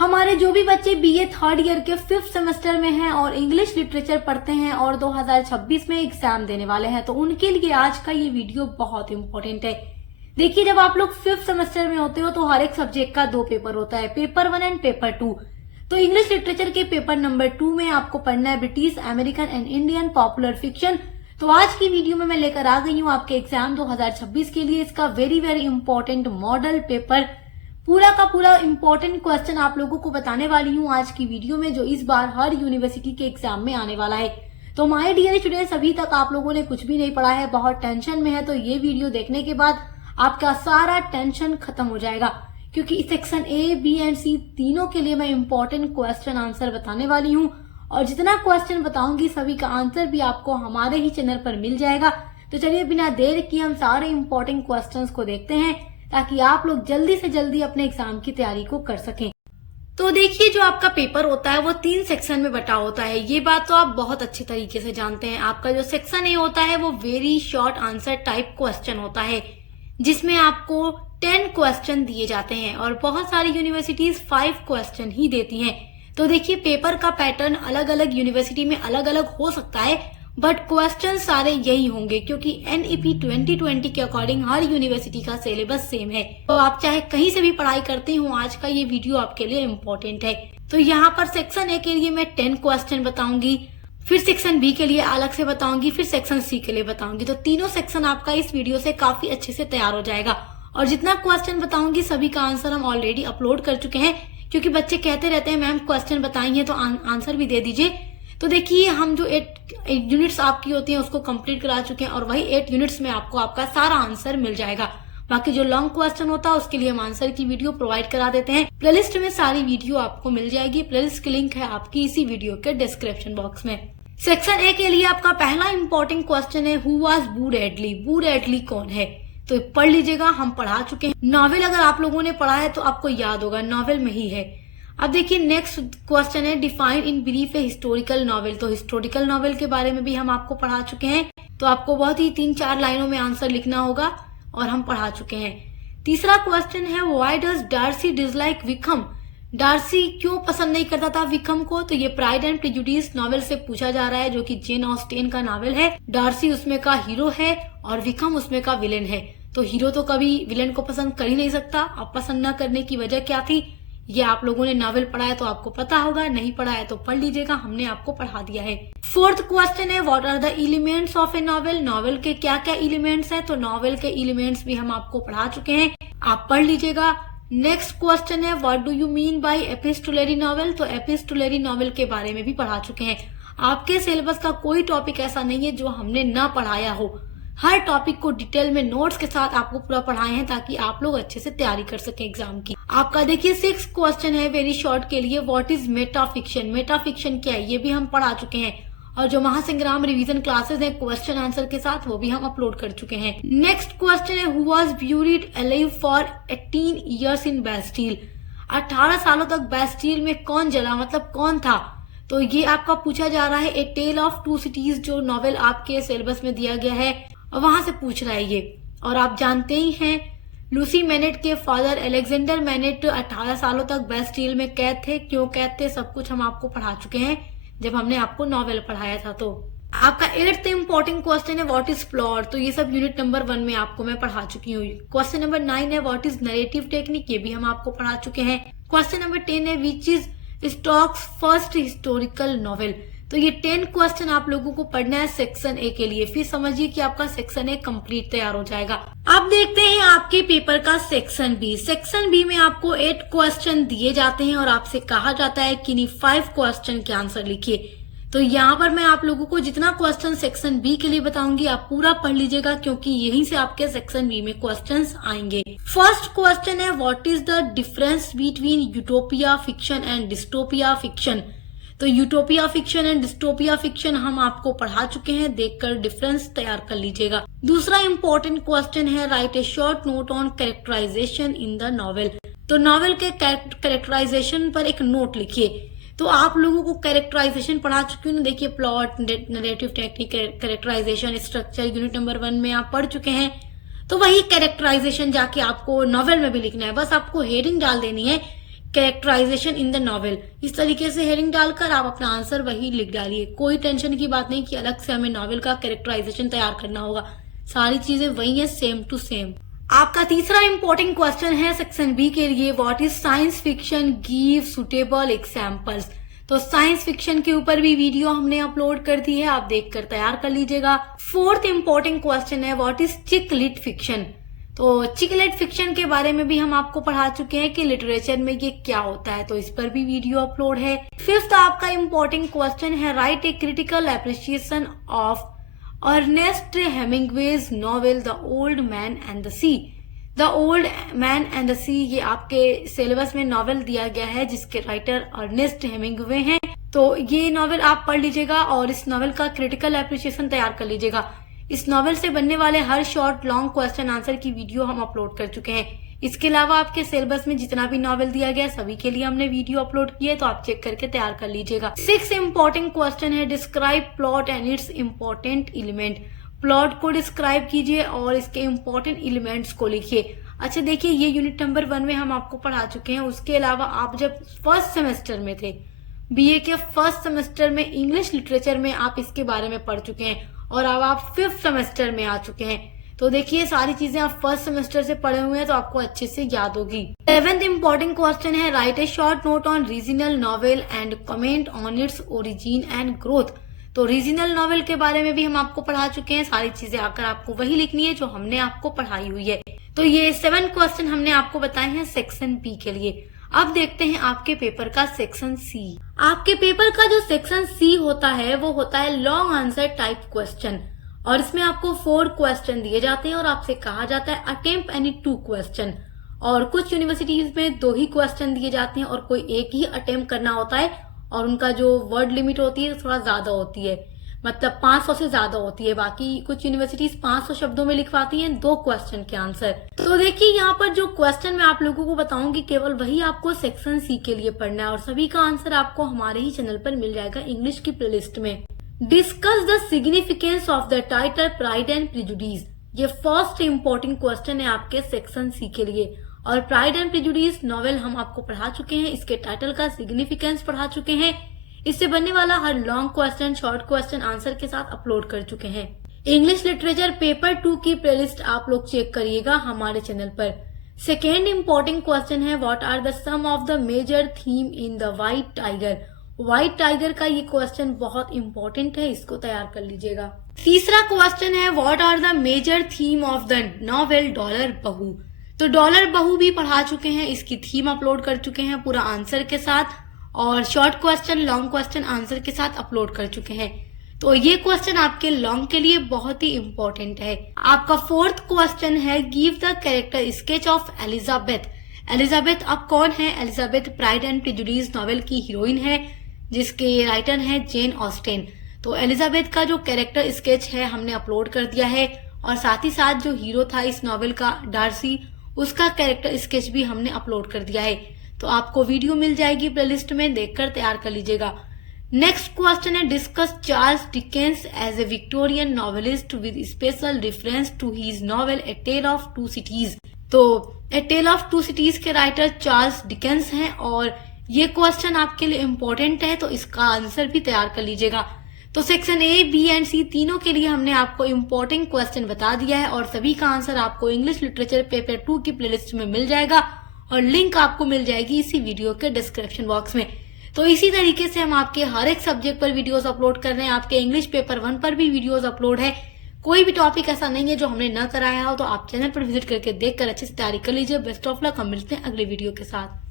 हमारे जो भी बच्चे बीए थर्ड ईयर के 5th सेमेस्टर में हैं और इंग्लिश लिटरेचर पढ़ते हैं और 2026 में एग्जाम देने वाले हैं, तो उनके लिए आज का ये वीडियो बहुत इंपॉर्टेंट है। देखिए, जब आप लोग 5th सेमेस्टर में होते हो तो हर एक सब्जेक्ट का 2 पेपर होता है, पेपर 1 एंड पेपर 2। तो इंग्लिश लिटरेचर के पेपर नंबर 2 में आपको पढ़ना है British, American and Indian popular fiction. तो आज की वीडियो में मैं लेकर आ गई हूँ आपके एग्जाम 2026 के लिए इसका वेरी इंपॉर्टेंट मॉडल पेपर, पूरा का पूरा इंपॉर्टेंट क्वेश्चन आप लोगों को बताने वाली हूँ आज की वीडियो में, जो इस बार हर यूनिवर्सिटी के एग्जाम में आने वाला है। तो माय डियर स्टूडेंट्स, अभी तक आप लोगों ने कुछ भी नहीं पढ़ा है, बहुत टेंशन में है, तो ये वीडियो देखने के बाद आपका सारा टेंशन खत्म हो जाएगा, क्योंकि सेक्शन ए, बी एंड सी तीनों के लिए मैं इंपॉर्टेंट क्वेश्चन आंसर बताने वाली हूँ। और जितना क्वेश्चन बताऊंगी सभी का आंसर भी आपको हमारे ही चैनल पर मिल जाएगा। तो चलिए बिना देर किए हम सारे इंपॉर्टेंट क्वेश्चंस को देखते हैं, ताकि आप लोग जल्दी से जल्दी अपने एग्जाम की तैयारी को कर सकें। तो देखिए, जो आपका पेपर होता है वो 3 सेक्शन में बटा होता है, ये बात तो आप बहुत अच्छे तरीके से जानते हैं। आपका जो सेक्शन ए होता है वो very short answer type question होता है, जिसमें आपको 10 क्वेश्चन दिए जाते हैं और बहुत सारी यूनिवर्सिटीज 5 क्वेश्चन ही देती हैं। तो देखिए, पेपर का पैटर्न अलग अलग यूनिवर्सिटी में अलग अलग हो सकता है, बट क्वेश्चन सारे यही होंगे, क्योंकि एनईपी 2020 के अकॉर्डिंग हर यूनिवर्सिटी का सिलेबस सेम है। तो आप चाहे कहीं से भी पढ़ाई करते हो, आज का ये वीडियो आपके लिए इम्पोर्टेंट है। तो यहाँ पर सेक्शन ए के लिए मैं 10 क्वेश्चन बताऊंगी, फिर सेक्शन बी के लिए अलग से बताऊंगी, फिर सेक्शन सी के लिए बताऊंगी। तो तीनों सेक्शन आपका इस वीडियो से काफी अच्छे से तैयार हो जाएगा। और जितना क्वेश्चन बताऊंगी सभी का आंसर हम ऑलरेडी अपलोड कर चुके हैं, क्योंकि बच्चे कहते रहते हैं मैम क्वेश्चन बताइए तो आंसर भी दे दीजिए। तो देखिए, हम जो 8 यूनिट्स आपकी होती हैं उसको कंप्लीट करा चुके हैं और वही 8 यूनिट्स में आपको आपका सारा आंसर मिल जाएगा। बाकी जो लॉन्ग क्वेश्चन होता है उसके लिए हम आंसर की वीडियो प्रोवाइड करा देते हैं। प्लेलिस्ट में सारी वीडियो आपको मिल जाएगी, प्लेलिस्ट की लिंक है आपकी इसी वीडियो के डिस्क्रिप्शन बॉक्स में। सेक्शन ए के लिए आपका पहला इंपॉर्टेंट क्वेश्चन है, हु वाज बू रैडली? बू रैडली कौन है? तो पढ़ लीजिएगा, हम पढ़ा चुके हैं। नॉवेल अगर आप लोगों ने पढ़ा है तो आपको याद होगा, नॉवेल में ही है। अब देखिए, नेक्स्ट क्वेश्चन है, define in brief a historical novel. तो हिस्टोरिकल नॉवेल के बारे में भी हम आपको पढ़ा चुके हैं, तो आपको बहुत ही 3-4 लाइनों में आंसर लिखना होगा और हम पढ़ा चुके हैं। तीसरा क्वेश्चन है, why does Darcy dislike Wickham? Darcy क्यों पसंद नहीं करता था विकम को? तो ये प्राइड एंड प्रेजुडिस नॉवेल से पूछा जा रहा है, जो कि जेन ऑस्टेन का नॉवेल है। डार्सी उसमें का हीरो है और विकम उसमें का विलेन है। तो हीरो तो कभी विलेन को पसंद कर ही नहीं सकता। अब पसंद न करने की वजह क्या थी, ये आप लोगों ने नॉवेल पढ़ा है तो आपको पता होगा, नहीं पढ़ा है तो पढ़ लीजिएगा, हमने आपको पढ़ा दिया है। फोर्थ क्वेश्चन है, what are the elements of a novel? Novel के क्या क्या एलिमेंट्स हैं? तो नॉवेल के एलिमेंट्स भी हम आपको पढ़ा चुके हैं, आप पढ़ लीजिएगा। नेक्स्ट क्वेश्चन है, what do you mean by epistolary novel? तो एपिस्टोलरी नॉवेल के बारे में भी पढ़ा चुके हैं। आपके सिलेबस का कोई टॉपिक ऐसा नहीं है जो हमने ना पढ़ाया हो, हर टॉपिक को डिटेल में नोट्स के साथ आपको पूरा पढ़ाए हैं, ताकि आप लोग अच्छे से तैयारी कर सकें एग्जाम की। आपका देखिए 6th क्वेश्चन है वेरी शॉर्ट के लिए, व्हाट इज मेटाफिक्शन? मेटाफिक्शन क्या है ये भी हम पढ़ा चुके हैं, और जो महासंग्राम रिवीजन क्लासेस हैं क्वेश्चन आंसर के साथ, वो भी हम अपलोड कर चुके हैं। नेक्स्ट क्वेश्चन है, who was buried alive for 18 years in Bastille? 18 सालों तक बैस्टिल में कौन जला, मतलब कौन था? तो ये आपका पूछा जा रहा है, ए टेल ऑफ 2 सिटीज जो नॉवेल आपके सिलेबस में दिया गया है, और वहां से पूछ रहा है ये। और आप जानते ही हैं, लूसी मैनेट के फादर अलेक्जेंडर मैनेट 18 सालों तक बैस्टिल में कैद थे। क्यों कैद थे, सब कुछ हम आपको पढ़ा चुके हैं जब हमने आपको नॉवेल पढ़ाया था। तो आपका 8th इंपॉर्टेंट क्वेश्चन है, व्हाट इज प्लॉट? तो ये सब यूनिट नंबर 1 में आपको मैं पढ़ा चुकी हूँ। क्वेश्चन नंबर 9 है, व्हाट इज नरेटिव टेक्निक? ये भी हम आपको पढ़ा चुके हैं। क्वेश्चन नंबर 10 है, which is stocks first historical novel? तो ये 10 क्वेश्चन आप लोगों को पढ़ना है सेक्शन ए के लिए, फिर समझिए कि आपका सेक्शन ए कंप्लीट तैयार हो जाएगा। अब देखते हैं आपके पेपर का सेक्शन बी। सेक्शन बी में आपको 8 क्वेश्चन दिए जाते हैं और आपसे कहा जाता है कि 5 क्वेश्चन के आंसर लिखिए। तो यहाँ पर मैं आप लोगों को जितना क्वेश्चन सेक्शन बी के लिए बताऊंगी आप पूरा पढ़ लीजिएगा, क्योंकि यहीं से आपके सेक्शन बी में क्वेश्चंस आएंगे। फर्स्ट क्वेश्चन है, what is the difference between utopia fiction and dystopia fiction? तो utopia fiction and dystopia fiction हम आपको पढ़ा चुके हैं, देखकर डिफरेंस तैयार कर लीजिएगा। दूसरा इंपॉर्टेंट क्वेश्चन है, write a short note on characterisation in the novel. तो नॉवेल के कैरेक्टराइजेशन पर एक नोट लिखिए। तो आप लोगों को कैरेक्टराइजेशन पढ़ा चुकी हूँ, देखिए plot, narrative technique, characterisation, structure unit number 1 में आप पढ़ चुके हैं। तो वही कैरेक्टराइजेशन जाके आपको नॉवेल में भी लिखना है, बस आपको हेडिंग डाल देनी है कैरेक्टराइजेशन इन द नॉवेल। इस तरीके से हेडिंग डालकर आप अपना आंसर वही लिख डालिए। कोई टेंशन की बात नहीं कि अलग से हमें नॉवेल का कैरेक्टराइजेशन तैयार करना होगा, सारी चीजें वही है, सेम टू सेम। आपका तीसरा इंपॉर्टेंट क्वेश्चन है सेक्शन बी के लिए, what is science fiction, give suitable examples. तो साइंस फिक्शन के ऊपर भी वीडियो हमने अपलोड कर दी है, आप देखकर तैयार कर लीजिएगा। फोर्थ इंपॉर्टेंट क्वेश्चन है what is chick lit fiction. तो चिक लिट फिक्शन के बारे में भी हम आपको पढ़ा चुके हैं कि लिटरेचर में ये क्या होता है, तो इस पर भी वीडियो अपलोड है। फिफ्थ आपका इंपॉर्टेंट क्वेश्चन है write a critical appreciation of Ernest Hemingway's novel the old man and the sea. The old man and the sea ये आपके सिलेबस में नॉवेल दिया गया है जिसके राइटर अर्नेस्ट हेमिंग्वे हैं। तो ये नॉवेल आप पढ़ लीजिएगा और इस नॉवेल का क्रिटिकल एप्रिसिएशन तैयार कर लीजिएगा। इस नॉवेल से बनने वाले हर शॉर्ट लॉन्ग क्वेश्चन आंसर की वीडियो हम अपलोड कर चुके हैं। इसके अलावा आपके सिलेबस में जितना भी नॉवेल दिया गया सभी के लिए हमने वीडियो अपलोड किए, तो आप चेक करके तैयार कर लीजिएगा। 6 इंपॉर्टेंट क्वेश्चन है describe plot and it's important element. Plot को डिस्क्राइब कीजिए और इसके इंपॉर्टेंट एलिमेंट्स को लिखिए। अच्छा देखिए, ये यूनिट नंबर 1 में हम आपको पढ़ा चुके हैं। उसके अलावा आप जब फर्स्ट सेमेस्टर में थे, बीए के फर्स्ट सेमेस्टर में इंग्लिश लिटरेचर में आप इसके बारे में पढ़ चुके हैं और अब आप 5th सेमेस्टर में आ चुके हैं। तो देखिए सारी चीजें आप फर्स्ट सेमेस्टर से पढ़े हुए हैं तो आपको अच्छे से याद होगी। 7th इंपॉर्टेंट क्वेश्चन है write a short note on regional novel and comment on its origin and growth. तो रीजनल नॉवेल के बारे में भी हम आपको पढ़ा चुके हैं, सारी चीजें आकर आपको वही लिखनी है जो हमने आपको पढ़ाई हुई है। तो ये 7 क्वेश्चन हमने आपको बताए हैं सेक्शन बी के लिए। अब देखते हैं आपके पेपर का सेक्शन सी। आपके पेपर का जो सेक्शन सी होता है वो होता है लॉन्ग आंसर टाइप क्वेश्चन, और इसमें आपको 4 क्वेश्चन दिए जाते हैं और आपसे कहा जाता है अटेम्प्ट एनी 2 क्वेश्चन। और कुछ यूनिवर्सिटीज में 2 ही क्वेश्चन दिए जाते हैं और कोई एक ही अटेम्प्ट करना होता है, और उनका जो वर्ड लिमिट होती है थोड़ा ज्यादा होती है, मतलब 500 से ज्यादा होती है। बाकी कुछ यूनिवर्सिटीज 500 शब्दों में लिखवाती हैं 2 क्वेश्चन के आंसर। तो देखिए यहाँ पर जो क्वेश्चन मैं आप लोगों को बताऊंगी केवल वही आपको सेक्शन सी के लिए पढ़ना है, और सभी का आंसर आपको हमारे ही चैनल पर मिल जाएगा इंग्लिश की प्लेलिस्ट में। Discuss the significance of the title pride and prejudice. ये फर्स्ट इंपॉर्टेंट क्वेश्चन है आपके सेक्शन सी के लिए। और प्राइड एंड प्रेजुडिस नॉवेल हम आपको पढ़ा चुके हैं, इसके टाइटल का सिग्निफिकेंस पढ़ा चुके हैं, इससे बनने वाला हर long question short question answer के साथ अपलोड कर चुके हैं। इंग्लिश लिटरेचर पेपर 2 की प्लेलिस्ट आप लोग चेक करिएगा हमारे चैनल पर। सेकेंड इंपॉर्टेंट क्वेश्चन है what are the some of the major theme in the white tiger. White tiger का ये क्वेश्चन बहुत इंपॉर्टेंट है, इसको तैयार कर लीजिएगा। तीसरा क्वेश्चन है what are the major theme of the novel Dollar Bahu. तो डॉलर बहू भी पढ़ा चुके हैं, इसकी थीम अपलोड कर चुके हैं पूरा आंसर के साथ, और short question long question answer के साथ अपलोड कर चुके हैं। तो ये क्वेश्चन आपके लॉन्ग के लिए बहुत ही इंपॉर्टेंट है। आपका 4th क्वेश्चन है give the character sketch of Elizabeth. Elizabeth अब कौन है? Elizabeth pride and prejudice novel की हीरोइन है जिसके राइटर है जेन ऑस्टेन। तो एलिजाबेथ का जो कैरेक्टर स्केच है हमने अपलोड कर दिया है, और साथ ही साथ जो हीरो था इस नॉवेल का डार्सी, उसका कैरेक्टर स्केच भी हमने अपलोड कर दिया है। तो आपको वीडियो मिल जाएगी प्लेलिस्ट में, देखकर तैयार कर लीजिएगा। नेक्स्ट क्वेश्चन है discuss Charles Dickens as a Victorian novelist with special reference to his novel a tale of 2 cities. तो ए टेल ऑफ 2 सिटीज के राइटर चार्ल्स डिकेंस हैं, और ये क्वेश्चन आपके लिए इम्पोर्टेंट है, तो इसका आंसर भी तैयार कर लीजिएगा। तो सेक्शन ए, बी एंड सी तीनों के लिए हमने आपको इम्पोर्टेंट क्वेश्चन बता दिया है, और सभी का आंसर आपको इंग्लिश लिटरेचर पेपर 2 की प्लेलिस्ट में मिल जाएगा, और लिंक आपको मिल जाएगी इसी वीडियो के डिस्क्रिप्शन बॉक्स में। तो इसी तरीके से हम आपके हर एक सब्जेक्ट पर वीडियोस अपलोड कर रहे हैं। आपके इंग्लिश पेपर 1 पर भी वीडियोस अपलोड है। कोई भी टॉपिक ऐसा नहीं है जो हमने न कराया हो, तो आप चैनल पर विजिट करके देखकर अच्छे से तैयारी कर लीजिए। बेस्ट ऑफ लक, हम मिलते हैं अगले वीडियो के साथ।